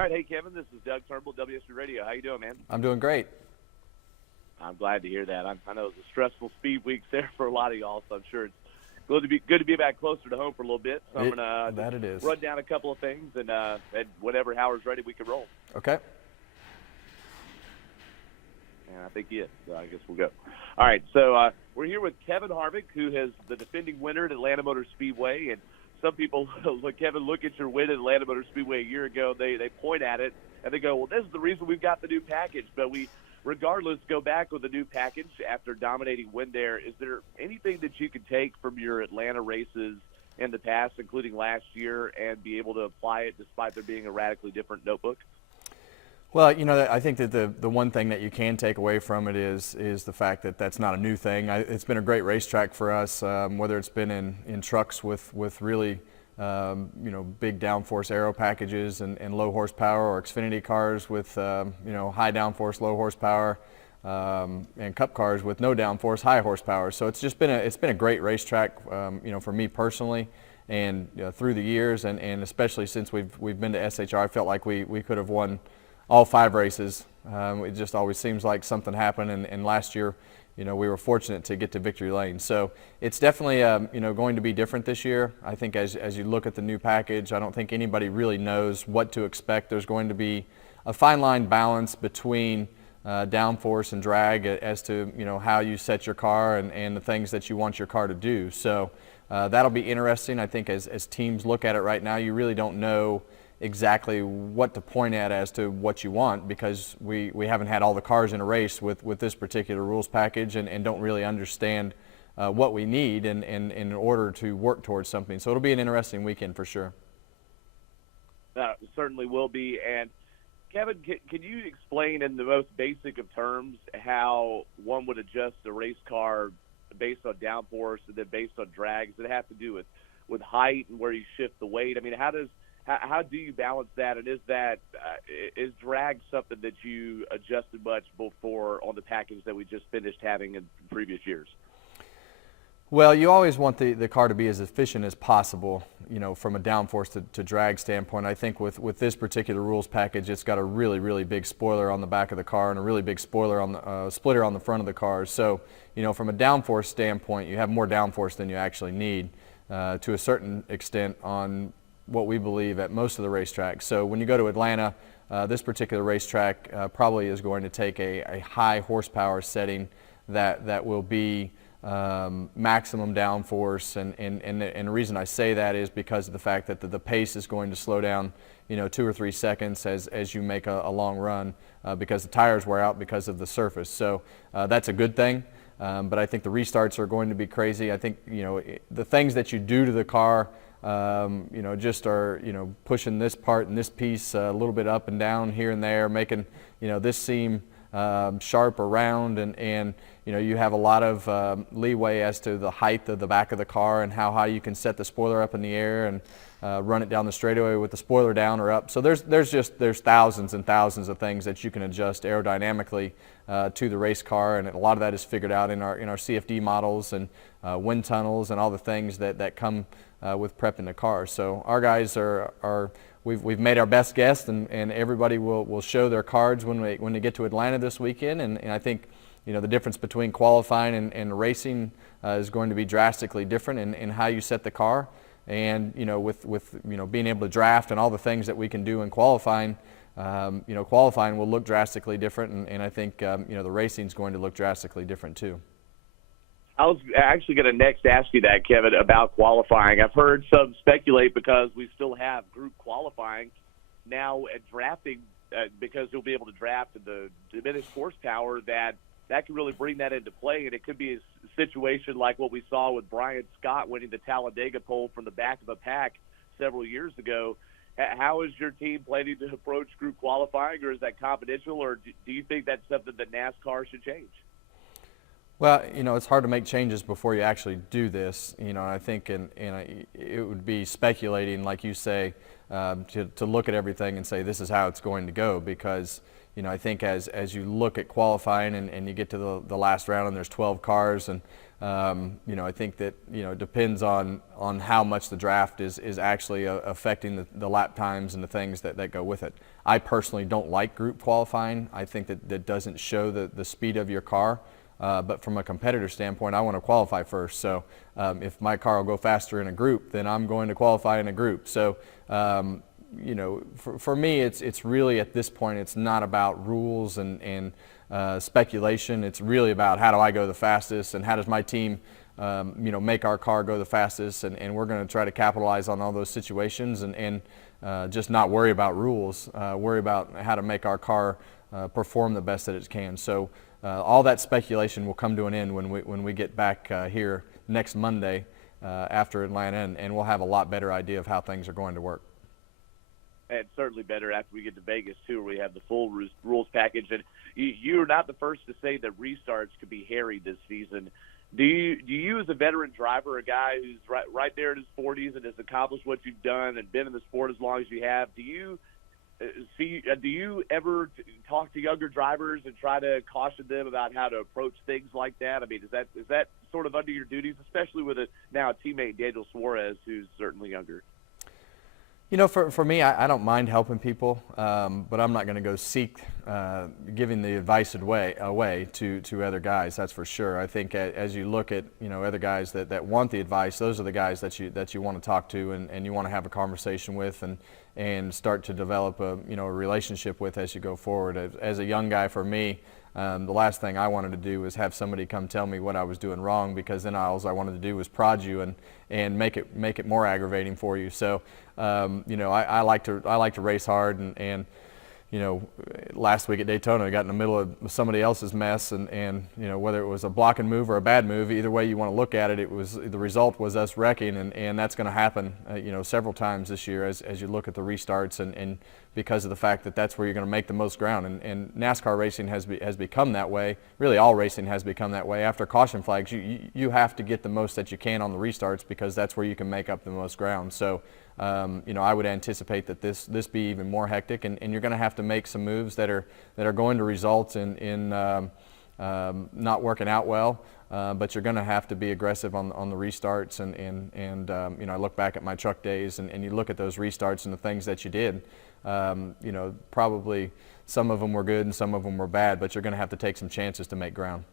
All right, hey Kevin, this is Doug Turnbull, WSB Radio. How you doing, man? I'm doing great. I'm glad to hear that. I know it was a stressful speed weeks there for a lot of y'all, so I'm sure it's good to be back closer to home for a little bit. So I'm gonna run down a couple of things, and whenever Howard's ready, we can roll. Okay. And I think he is, so I guess we'll go. All right, so we're here with Kevin Harvick, who is the defending winner at Atlanta Motor Speedway. And some people, Kevin, look at your win at Atlanta Motor Speedway a year ago. They point at it, and they go, well, this is the reason we've got the new package. But we, regardless, go back with the new package after dominating win there. Is there anything that you can take from your Atlanta races in the past, including last year, and be able to apply it despite there being a radically different notebook? Well, I think that the one thing that you can take away from it is the fact that that's not a new thing. It's been a great racetrack for us, whether it's been in trucks with really big downforce aero packages and low horsepower, or Xfinity cars with high downforce, low horsepower, and Cup cars with no downforce, high horsepower. So it's just been a great racetrack, for me personally. And through the years, and especially since we've been to SHR, I felt like we could have won all 5 races. It just always seems like something happened, and last year, we were fortunate to get to victory lane. So it's definitely, going to be different this year. I think as you look at the new package, I don't think anybody really knows what to expect. There's going to be a fine line balance between downforce and drag as to, how you set your car and the things that you want your car to do. So that'll be interesting. I think as teams look at it right now, you really don't know exactly what to point at as to what you want, because we haven't had all the cars in a race with this particular rules package, and don't really understand what we need in order to work towards something. So it'll be an interesting weekend for sure. Certainly will be. And Kevin, can you explain in the most basic of terms how one would adjust a race car based on downforce and then based on drag? Does it have to do with height and where you shift the weight? I mean, how do you balance that, and is drag something that you adjusted much before on the package that we just finished having in previous years? Well, you always want the car to be as efficient as possible, from a downforce to drag standpoint. I think with this particular rules package, it's got a really, really big spoiler on the back of the car and a really big spoiler on the splitter on the front of the car. So, from a downforce standpoint, you have more downforce than you actually need to a certain extent on what we believe at most of the racetracks. So when you go to Atlanta, this particular racetrack probably is going to take a high horsepower setting that will be maximum downforce, and the reason I say that is because of the fact that the pace is going to slow down 2 or 3 seconds as you make a long run, because the tires wear out because of the surface. So that's a good thing. But I think the restarts are going to be crazy. I think the things that you do to the car just are, pushing this part and this piece a little bit up and down here and there, making, this seem sharp or round, and you have a lot of leeway as to the height of the back of the car and how high you can set the spoiler up in the air and run it down the straightaway with the spoiler down or up. So there's thousands and thousands of things that you can adjust aerodynamically to the race car, and a lot of that is figured out in our CFD models and wind tunnels and all the things that come with prepping the car. So our guys we've made our best guess, and everybody will show their cards when they get to Atlanta this weekend. And I think the difference between qualifying and racing is going to be drastically different in how you set the car. And with being able to draft and all the things that we can do in qualifying, qualifying will look drastically different, and I think the racing is going to look drastically different too. I was actually going to next ask you that, Kevin, about qualifying. I've heard some speculate, because we still have group qualifying now at drafting, because you'll be able to draft the diminished horsepower, that can really bring that into play. And it could be a situation like what we saw with Brian Scott winning the Talladega pole from the back of a pack several years ago. How is your team planning to approach group qualifying, or is that confidential, or do you think that's something that NASCAR should change? Well, it's hard to make changes before you actually do this. I think it would be speculating, like you say, to look at everything and say this is how it's going to go, because I think as you look at qualifying and you get to the last round and there's 12 cars, and I think that it depends on how much the draft is actually affecting the lap times and the things that go with it. I personally don't like group qualifying. I think that doesn't show the speed of your car. But from a competitor standpoint, I want to qualify first. So if my car will go faster in a group, then I'm going to qualify in a group. So for me, it's really at this point, it's not about rules and speculation. It's really about how do I go the fastest and how does my team make our car go the fastest, and we're going to try to capitalize on all those situations and just not worry about rules, worry about how to make our car perform the best that it can. So all that speculation will come to an end when we get back here next Monday after Atlanta, and we'll have a lot better idea of how things are going to work. And certainly better after we get to Vegas, too, where we have the full rules package. And you're not the first to say that restarts could be hairy this season. Do you as a veteran driver, a guy who's right there in his 40s and has accomplished what you've done and been in the sport as long as you have, do you ever talk to younger drivers and try to caution them about how to approach things like that? I mean, is that sort of under your duties, especially with now a teammate, Daniel Suarez, who's certainly younger? For me, I don't mind helping people, but I'm not going to go seek giving the advice away to other guys. That's for sure. I think as you look at other guys that want the advice, those are the guys that you want to talk to and you want to have a conversation with and start to develop a relationship with as you go forward. As a young guy, for me, the last thing I wanted to do was have somebody come tell me what I was doing wrong, because then all I wanted to do was prod you and make it more aggravating for you. So I like to race hard, and last week at Daytona, I got in the middle of somebody else's mess, and whether it was a blocking move or a bad move, either way you want to look at it, the result was us wrecking, and that's going to happen several times this year as you look at the restarts, and because of the fact that that's where you're going to make the most ground, and NASCAR racing has become that way. Really, all racing has become that way. After caution flags, you have to get the most that you can on the restarts, because that's where you can make up the most ground. So I would anticipate that this be even more hectic, and you're going to have to make some moves that are going to result in not working out well. But you're going to have to be aggressive on the restarts, and I look back at my truck days, and you look at those restarts and the things that you did. Probably some of them were good and some of them were bad, but you're going to have to take some chances to make ground.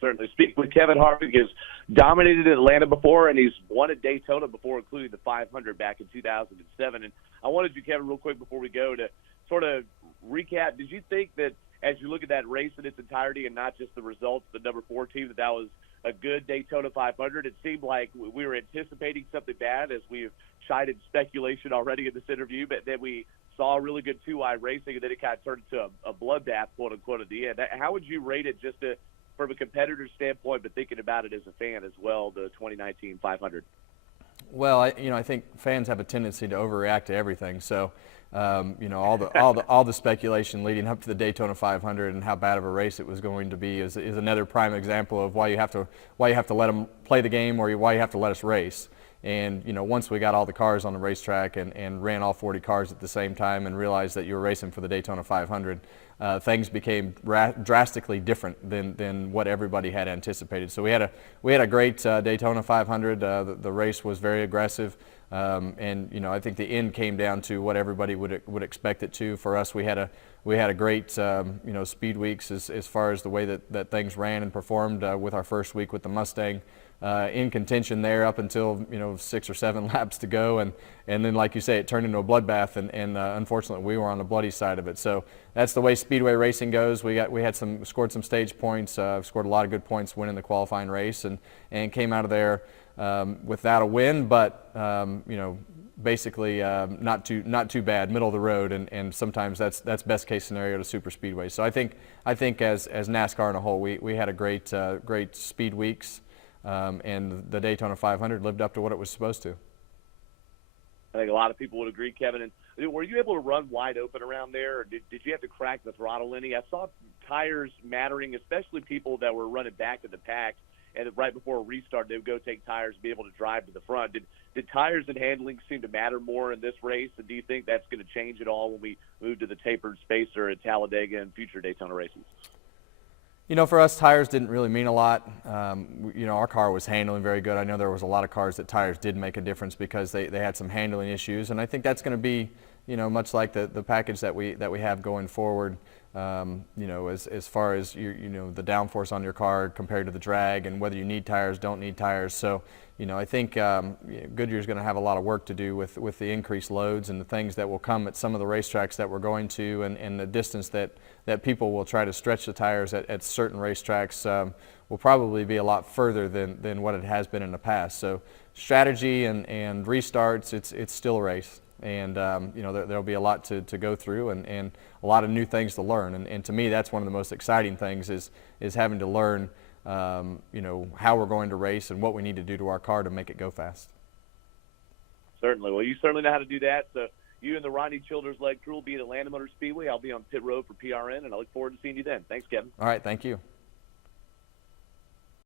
Certainly. Speak with Kevin Harvick, has dominated Atlanta before, and he's won at Daytona before, including the 500 back in 2007. And I wanted you, Kevin, real quick before we go, to sort of recap. Did you think that as you look at that race in its entirety and not just the results, the number 4 team, that was a good Daytona 500? It seemed like we were anticipating something bad, as we've chided speculation already in this interview, but then we saw really good two-eye racing, and then it kind of turned into a bloodbath, quote-unquote, at the end. How would you rate it just from a competitor standpoint, but thinking about it as a fan as well, the 2019 500? Well, I think fans have a tendency to overreact to everything. So, all the speculation leading up to the Daytona 500 and how bad of a race it was going to be is another prime example of why you have to let them play the game, or why you have to let us race. And once we got all the cars on the racetrack and ran all 40 cars at the same time and realized that you were racing for the Daytona 500, things became drastically different than what everybody had anticipated. So we had a great Daytona 500. The race was very aggressive, and I think the end came down to what everybody would expect it to. For us, we had a great speed weeks as far as the way that things ran and performed with our first week with the Mustang. In contention there up until 6 or 7 laps to go, and then, like you say, it turned into a bloodbath, and unfortunately we were on the bloody side of it. So that's the way speedway racing goes. We scored some stage points, scored a lot of good points winning the qualifying race, and came out of there without a win, but basically not too bad, middle of the road, and sometimes that's best case scenario to super speedway. So I think as NASCAR in a whole, we had a great speed weeks. And the Daytona 500 lived up to what it was supposed to. I think a lot of people would agree, Kevin. And were you able to run wide open around there, or did you have to crack the throttle any? I saw tires mattering, especially people that were running back in the pack. and right before a restart, they would go take tires and be able to drive to the front. Did tires and handling seem to matter more in this race, and do you think that's going to change at all when we move to the tapered spacer at Talladega and future Daytona races? You know, for us, tires didn't really mean a lot. You know, our car was handling very good. I know there was a lot of cars that tires did make a difference because they had some handling issues, and I think that's going to be, you know, much like the package that we have going forward. You know, as far as you know, the downforce on your car compared to the drag, and whether you need tires, don't need tires. So, you know, I think Goodyear's going to have a lot of work to do with the increased loads and the things that will come at some of the racetracks that we're going to, and the distance that people will try to stretch the tires at certain racetracks will probably be a lot further than what it has been in the past. So strategy and restarts, it's still a race. And you know, there'll be a lot to go through, and a lot of new things to learn. And to me, that's one of the most exciting things is having to learn, you know, how we're going to race and what we need to do to our car to make it go fast. Certainly. Well, you certainly know how to do that. So you and the Ronnie Childers Leg crew will be at Atlanta Motor Speedway. I'll be on pit road for PRN, and I look forward to seeing you then. Thanks, Kevin. All right. Thank you.